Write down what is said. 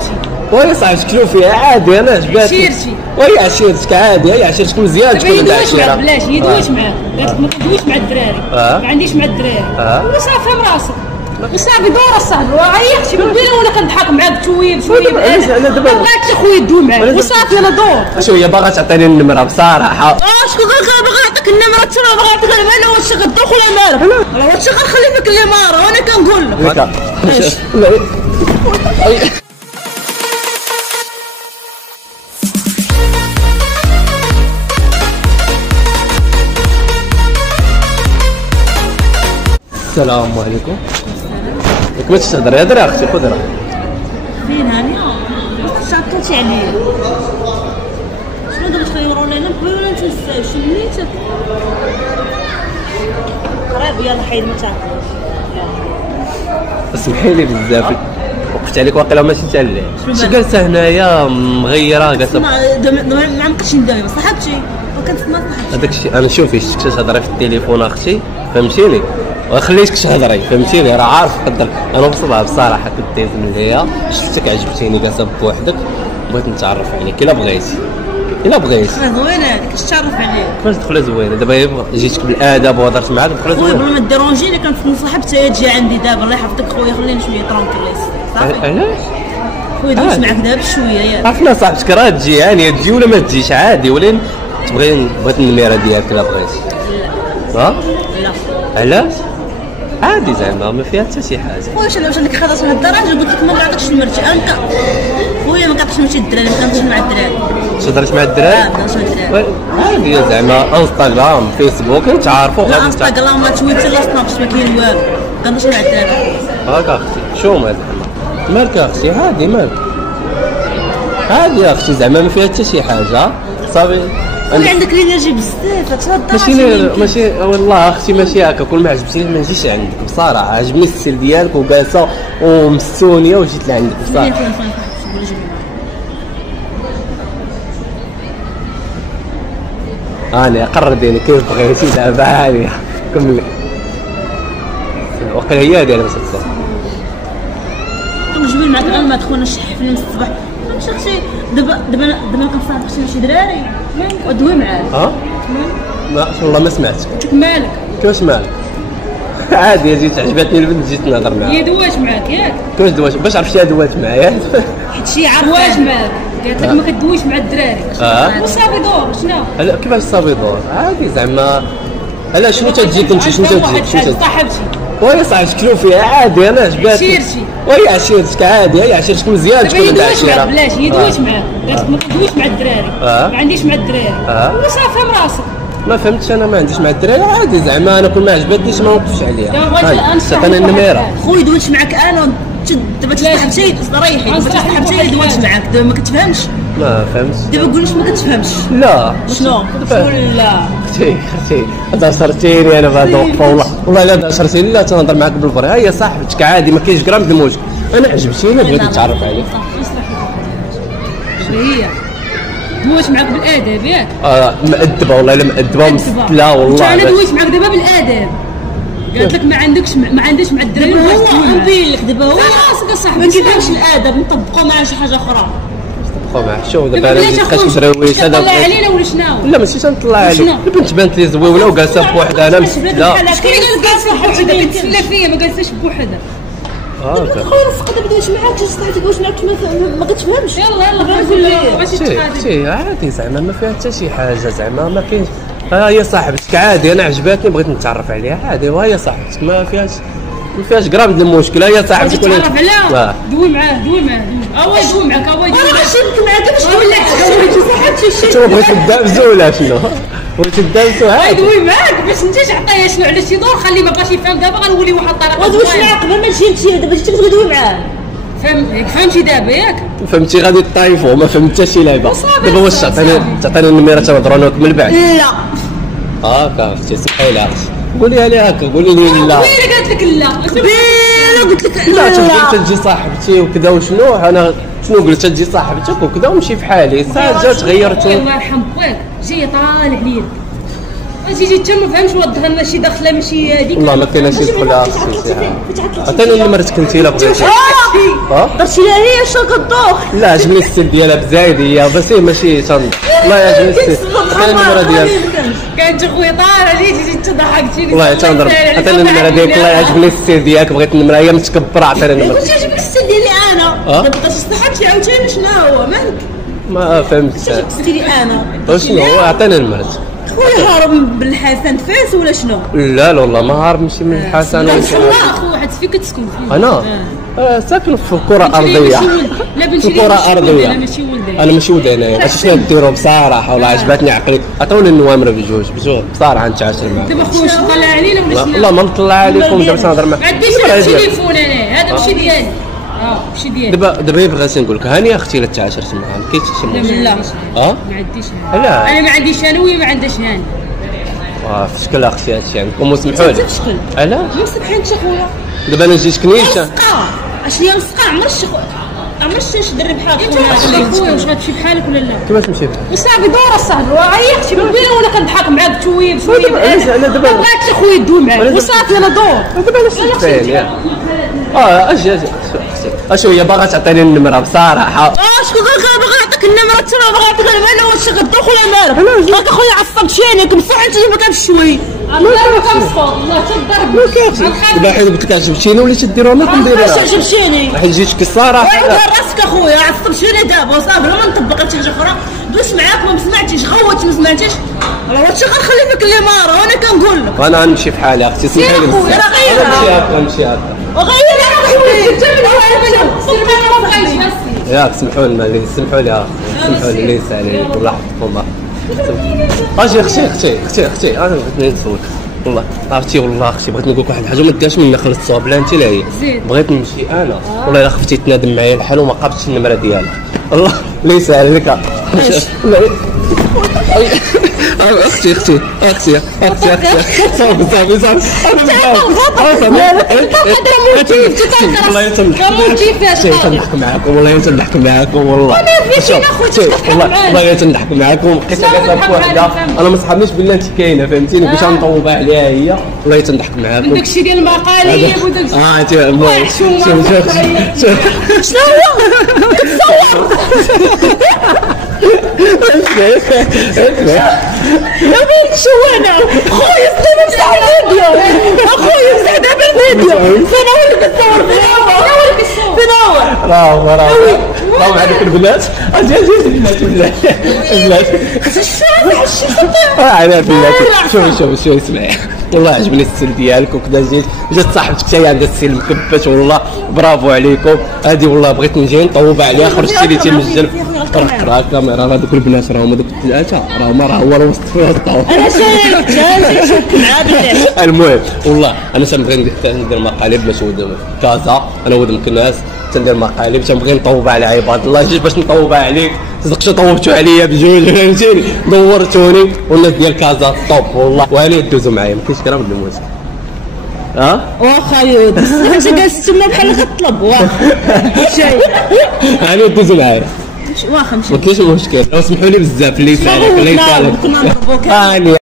صاحبتي. وي صاحبتك شنو فيها عادي انا عجباتني. عشيرتي. وي عشيرتك عادي، هي عشيرتك مزيان تكون عندها عشيره. بلاش يدوش معاه، قالت لك ما تدوش مع الدراري. ما عنديش مع الدراري. وصافي فهم راسك. وصافي دور الصاحب عيطتي بالبينا وانا كنضحك معاك شويه بشويه. انا دابا ما بغاتش اخويا تدوي معاه وصافي انا دور. شنو هي باغا تعطيني النمره بصراحه؟ شكون قال لك انا باغي نعطيك النمره؟ ترى باغي نعطيك انا واش غدوخ ولا مالك؟ راه واش غنخلي فيك اللي ماره وانا كنقول لك. السلام عليكم. ياك ما تهضري هضري اختي خذ راه. فين هاني؟ شاطرتي عليا. شنو دابا تخيروا لنا بغيو ولا نتنساو شي نيت؟ قريب يلاه حيد ما تعرفوش. اسمحي لي بزاف وقفت عليك واقيلا ماشي تاع شي جالسه هنايا مغيره جالسه. ما عمقتش نداوي صاحبتي ما كنتسمع صاحبتي. هذاك الشيء انا شوفي شفتك تهضري في التليفون اختي فهمتيني وخليتك تهضري فهمتيني راه عارف قدر انا مبسوطه بصراحه كنت دايز من هي شفتك عجبتيني جالسه بوحدك بغيت نتعرف عليك الا بغيتي زوينه هذيك اش تعرف عليك كيفاش دخله زوينه دابا جيتك بالادب وهضرت معاك دخله خويا زوينه بلا ما ديرونجيني كنصاحب حتى تجي عندي دابا الله يحفظك خويا خليني شويه ترونكليس صافي. علاش خويا دوز معاك دابا بشويه ياك عرفنا صاحبتك راه تجي يعني تجي ولا ما تجيش عادي ولين بغيت النميره ديالك الا بغيتي. ها لا علاش عادي زعما ما فيها حتى شي حاجه. خويا واش عندك خلاص من الدرجه قلت لك ما نعطيكش نمرتي انت خويا ما كنعطيش نمشي الدراري ما كنمشيش مع الدراري. تهضرش مع الدراري؟ كنمشي مع الدراري عادي زعما انستغرام فيسبوك نتعارفوا لا انستغرام لا تويتر لا سناب ما كاين والو كنمشي مع الدراري. هاك اختي شو ما زعما مالك اختي عادي مالك عادي يا اختي زعما ما فيها حتى شي حاجه صافي. خويا عندك الانرجي بزاف ماشي والله اختي ماشي هكا كل ما عجبتيني ما نجيش عندك بصراحه عجبني السير ديالك وجالسه ومستونيه وجيت لعندك بصراحه. انا قرديني كيف بغيتي دابا هاني كملي وقيلا هي هادي انا باش تصير جبيل معاك غير ما دخلنا شي حفله من الصباح ماشي اختي دابا كنصاحب شي دراري ودوي معاه. ما والله ما سمعتك. مالك كيفاش مالك عادي جيت عجبتني البنت جيت نهضر معاها. هي دواش معاك ياك؟ كيفاش دواش باش عرفتي دواش معايا؟ حيت شي عارف دواش معاك قالت لك ما كدويش مع الدراري. وصافي دور شنو؟ لا كيفاش صافي دور عادي زعما لا شنو تجيك انت شنو تجيك صاحبتي وي صاحبتك شنو فيها عادي انا عجباتني. عشيرتي. وي عشيرتك عادي هي عشيرتك مزيان تكون عندها عشيره. بلاش يدوش معاه قالت لك ما تدويش مع الدراري. ما عنديش مع الدراري. وصافي فهم راسك. ما فهمتش انا ما عنديش مع الدراري عادي زعما انا كل ما عجبتنيش ما نوقفش عليها. عطيني النميره. خويا دويت معاك انا دابا تصاحب شي صريحي دابا تصاحب شي دويت معاك دابا ما كتفهمش. ما فهمتش دابا قول ما كتفهمش. لا شنو لا اختي داشرتيني انا بهذا الوقفه والله الا داشرتيني لا تنهضر معاك بالبري هي صاحبتك عادي ما كاينش غرام د المشكل انا عجبتيني بغيت نتعرف عليك. شنو هي دويت معاك بالادب ياك؟ مأدبه والله الا مأدبه ومستله والله. انا دويت معاك دابا بالادب قالت لك ما عندكش مع الدراري. هو نبين لك دابا هو راسك اصاحبي ما كيفهمش الادب نطبقوا معاه شي حاجه اخرى. شوف دابا انا بقيت نشري هذا طلع علينا ولا شنو؟ لا ماشي تنطلع عليك البنت بانت لي زوينه وجالسه بوحدها انا مستله. شكون اللي جالسه بوحدها كتسلى فيا ما جالساش بوحدها. خويا رفقه دابا دويت معاك صحتك واش معاك ما كتفهمش. يلا نقول لك شي عادي زعما ما فيها حتى شي حاجه زعما ما كاينش. هي صاحبتك عادي انا عجباتني بغيت نتعرف عليها عادي وهي صاحبتك ما فيهاش غرام د المشكل. هي صاحبتك تعرف عليها دوي معاه دوي معاك انا غنشرك معاك باش نقول لك صاحبتي شنو بغيت تدابزو ولا شنو بغيت تدابزو عادي دوي معاك باش انت تعطيها شنو على شي دور خليه ما بغاش يفهم دابا غنولي واحد الطريقه. ودويش معاك قبل ما نجي انت دابا جيتي تدوي معاه فهمتي دابا ياك؟ فهمتي غادي طايفو ما فهمت حتى شي لعبه. دابا واش تعطيني النميره تنهضروا انا من بعد؟ لا هاكا اختي سمحي لي قوليها لي هكا قولي لي لا. قبيله قالت لك لا قبيله قلت لك لا تجي صاحبتي وكذا وشنو انا شنو قلت تجي صاحبتك وكذا ونمشي في حالي جات غيرت. الله يرحم خوياك جاي طالع ليا تيجي حتى ما فهمش وضها ماشي داخله ماشي هذيك والله ما كايناش يدخلها اختي. عطيني نمرتك انت الا بغيتي. درتي لها هي شو كدوخ. لا عجبني السيل ديالها بزايد هي بس هي ماشي تنض. والله عجبني السيل. عطيني النمره ديالك. كانت خويا طالع لي جيت ضحكتيني. والله تنضرب. عطيني النمره ديالك. والله عجبني السيل ديالك بغيت النمره هي متكبره. عطيني النمره. واش عجبني السيل ديالي انا؟ ما بقاش صحتي عاوتاني شنو هو مالك؟ ما فهمتش. ديالي انا. شنو هو؟ عطيني نمرتك. خويا هارب بالحسن فاس ولا شنو؟ لا والله ما هارب ماشي من الحسن. لا اخو واحد فين كتسكن فيه؟ انا ساكن في الكره الارضيه. لا بنتي في الكره الارضيه. انا ماشي ولد. انا ماشي ولد انايا. اش شنو ديروا بصراحه والله عجبتني عقلك. عطوني النوامر بجوج بصراحه نتعاشر معاك. دابا خويا واش طلع علينا ولا شنو؟ والله ما نطلع عليكم دابا تنهضر معاك. ما عنديش التليفون انا هذا ماشي ديالي. ماشي ديالي. دابا بغيت نقول لك هاني اختي الا تعاشرت معاها ما كاينش شي مشكل. لا ما عنديش لا انا ما عنديش انا وهي ما عندهاش هاني. في شكل اختي هادشي عندكم وسمحوا لي. علاش؟ ما سمحتش اخويا. دابا انا جيت كنيشه. اش هي مسقى عمرش شي دري بحال خويا. واش غتمشي بحالك ولا لا؟ كيفاش تمشي بحالك؟ وصافي دور الصاحبي وعيقتي ما بينا وانا كنضحك معاك بشويه انا دابا بغيت اخويا دوي معاك وصافي انا دور. دابا انا شفت اش هي باغا تعطيني النمره بصراحه. شكون قال لك باغا نعطيك النمره حتى انا باغا نعطيك انا واش غدوخ ولا مالك؟ راك اخويا عصبتيني كمسوح انت ما كانش شوي. الله كنصفط والله تضرب. ما كاينش دابا حيت قلت لك عجبتيني وليت ديروها لكم دايرها. واش عجبتيني؟ حيت جيتك الصراحه. دار راسك اخويا عصبتيني دابا وصافي لما نطبق انت حاجه اخرى دوش معاك ما سمعتيش غوت ما سمعتيش راه واش غنخلي فيك اللي ماره وانا كنقول لك. وانا غنمشي بحالي اختي سمحي لي. خويا راه غيرها. نمشي هكا. وغيرها اخويا انت من ياك سمحوا لنا لي سمحوا لي سمحوا لي ليس عليك والله يحفظكم الله. اجي اختي انا بغيت نسولك والله عرفتي والله اختي بغيت نقول لك واحد الحاجه ما داش مني خلصت الصواب لا انت لا هي. بغيت نمشي انا والله الا خفتي تنادم معايا الحال وما قابلتش النمره ديالها الله ليس عليك. اختي صافي والله تنضحك معاكم والله تنضحك معاكم والله تنضحك معاكم لقيتها قالت وحده انا ما صحابنيش بالله انت كاينه فهمتيني باش نطوب عليها هي والله تنضحك معاكم. من داكشي ديال المقاليب وداك شنو هو كتصور شو انا خويا استنى تاع الفيديو اخويا زاد بالفيديو انا هو اللي كتصور فين هو راه هذوك البنات اجي البنات انا بنات شوفي اسمعي والله عجبني السل ديالك وكذا جات صاحبتك حتى هي عندها السل مكبت والله برافو عليكم. هذه والله بغيت نجي نطوب عليها خرجتي لي تمجن راه الكاميرا راه دوك البنات راهم دوك الثلاثه راهم راه هو الوسط في الطاوله. انا شايفك مع بالله. المهم والله انا تنبغي ندير مقالب مسود كازا انا ولد مكناس تندير مقالب تنبغي نطوبها على عباد الله جيت باش نطوبها عليك صدقت طوبتو عليا بجوج فهمتيني دورتوني والناس ديال كازا طوب والله وهاني دوزو معايا ما كاينش كلام بالموت. واخا يود انت جالس تما بحال كطلب واخا شاي هاني دوزو معايا واخا ماشي ما كاينش مشكل. اسمحوا لي بزاف اللي يسالك اللي يسالك